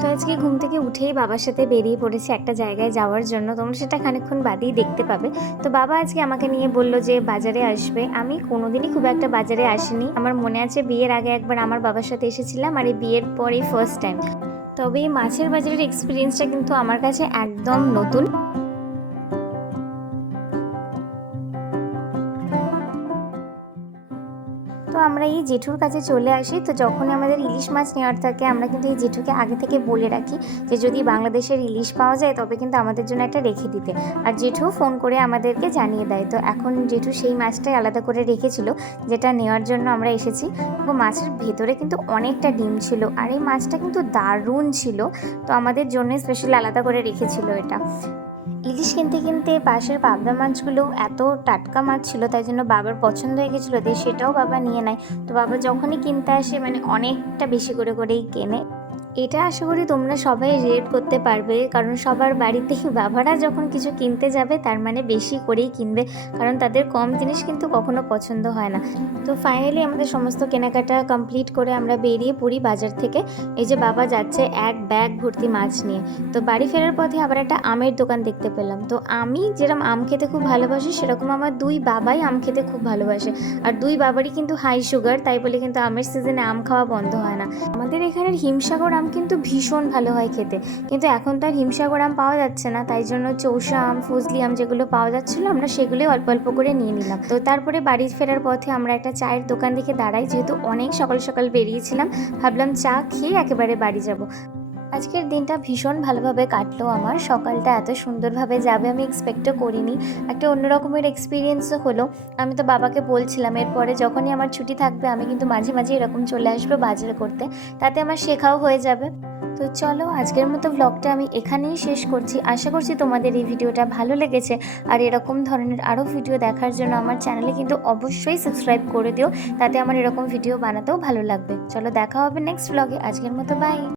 তো আজকে ঘুম থেকে উঠেই বাবার সাথে বেরিয়ে পড়েছি একটা জায়গায় যাওয়ার জন্য। তোমরা সেটা খানিক্ষণ বাদেই দেখতে পাবে। তো বাবা আজকে আমাকে নিয়ে বলল যে, বাজারে আসবে। আমি কোনোদিনই খুব একটা বাজারে আসিনি। আমার মনে আছে বিয়ের আগে একবার আমার বাবার সাথে এসেছিলাম আর এই বিয়ের পরেই ফার্স্ট টাইম তবে এই মাছের বাজারের এক্সপিরিয়েন্সটা কিন্তু আমার কাছে একদম নতুন। তো আমরা এই জেঠুর কাছে চলে আসি। তো যখনই আমাদের ইলিশ মাছ নেওয়ার থাকে, আমরা কিন্তু এই জেঠুকে আগে থেকে বলে রাখি যে যদি বাংলাদেশের ইলিশ পাওয়া যায়, তবে কিন্তু আমাদের জন্য একটা রেখে দিতে। আর জেঠু ফোন করে আমাদেরকে জানিয়ে দেয়। তো এখন জেঠু সেই মাছটাই আলাদা করে রেখেছিল, যেটা নেওয়ার জন্য আমরা এসেছি। তো মাছের ভেতরে কিন্তু অনেকটা ডিম ছিল, আর এই মাছটা কিন্তু দারুণ ছিল। তো আমাদের জন্য স্পেশাল আলাদা করে রেখেছিল এটা। ইলিশ কিনতে কিনতে পাশের পাবদা মাছগুলো এত টাটকা মাছ ছিল, তাই জন্য বাবার পছন্দ হয়ে গেছিল সেটাও বাবা নিয়ে নেয়। তো বাবা যখনই কিনতে আসে মানে অনেকটা বেশি করে করেই কেনে। এটা আশা করি তোমরা সবাই রিলেট করতে পারবে, কারণ সবার বাড়িতেই বাবারা যখন কিছু কিনতে যাবে, তার মানে বেশি করেই কিনবে, কারণ তাদের কম জিনিস কিন্তু কখনো পছন্দ হয় না। তো ফাইনালি আমাদের সমস্ত কেনাকাটা কমপ্লিট করে আমরা বেরিয়ে পড়ি বাজার থেকে। এই যে বাবা যাচ্ছে এক ব্যাগ ভর্তি মাছ নিয়ে। তো বাড়ি ফেরার পথে আবার একটা আমের দোকান দেখতে পেলাম। তো আমি যেরকম আম খেতে খুব ভালোবাসি, সেরকম আমার দুই বাবাই আম খেতে খুব ভালোবাসে। আর দুই বাবারই কিন্তু হাই সুগার তাই বলে কিন্তু আমের সিজনে আম খাওয়া বন্ধ হয় না। আমাদের এখানের হিমসাগর আম কিন্তু ভীষণ ভালো হয় খেতে। কিন্তু এখন তো আর হিমসাগর আম পাওয়া যাচ্ছে না, তাই জন্য চৌষা আম, ফজলি আম যেগুলো পাওয়া যাচ্ছিল আমরা সেগুলোই অল্প অল্প করে নিয়ে নিলাম। তো তারপরে বাড়ি ফেরার পথে আমরা একটা চায়ের দোকান দেখে দাঁড়াই, যেহেতু অনেক সকাল সকাল বেরিয়েছিলাম, ভাবলাম চা খেয়ে একেবারে বাড়ি যাব। আজকের দিনটা ভীষণ ভালোভাবে কাটলো আমার। সকালটা এত সুন্দরভাবে যাবে আমি এক্সপেক্টও করিনি। একটা অন্য রকমের এক্সপিরিয়েন্সও হলো। আমি তো বাবাকে বলছিলাম, এরপরে যখনই আমার ছুটি থাকবে, আমি কিন্তু মাঝে মাঝে এরকম চলে আসব বাজার করতে। তাতে আমার শেখাও হয়ে যাবে। তো চলো, আজকের মতো ব্লগটা আমি এখানেই শেষ করছি। আশা করছি তোমাদের এই ভিডিওটা ভালো লেগেছে। আর এরকম ধরনের আরও ভিডিও দেখার জন্য আমার চ্যানেলে কিন্তু অবশ্যই সাবস্ক্রাইব করে দিও। তাতে আমার এরকম ভিডিও বানাতেও ভালো লাগবে। চলো, দেখা হবে নেক্সট ব্লগে আজকের মতো বাই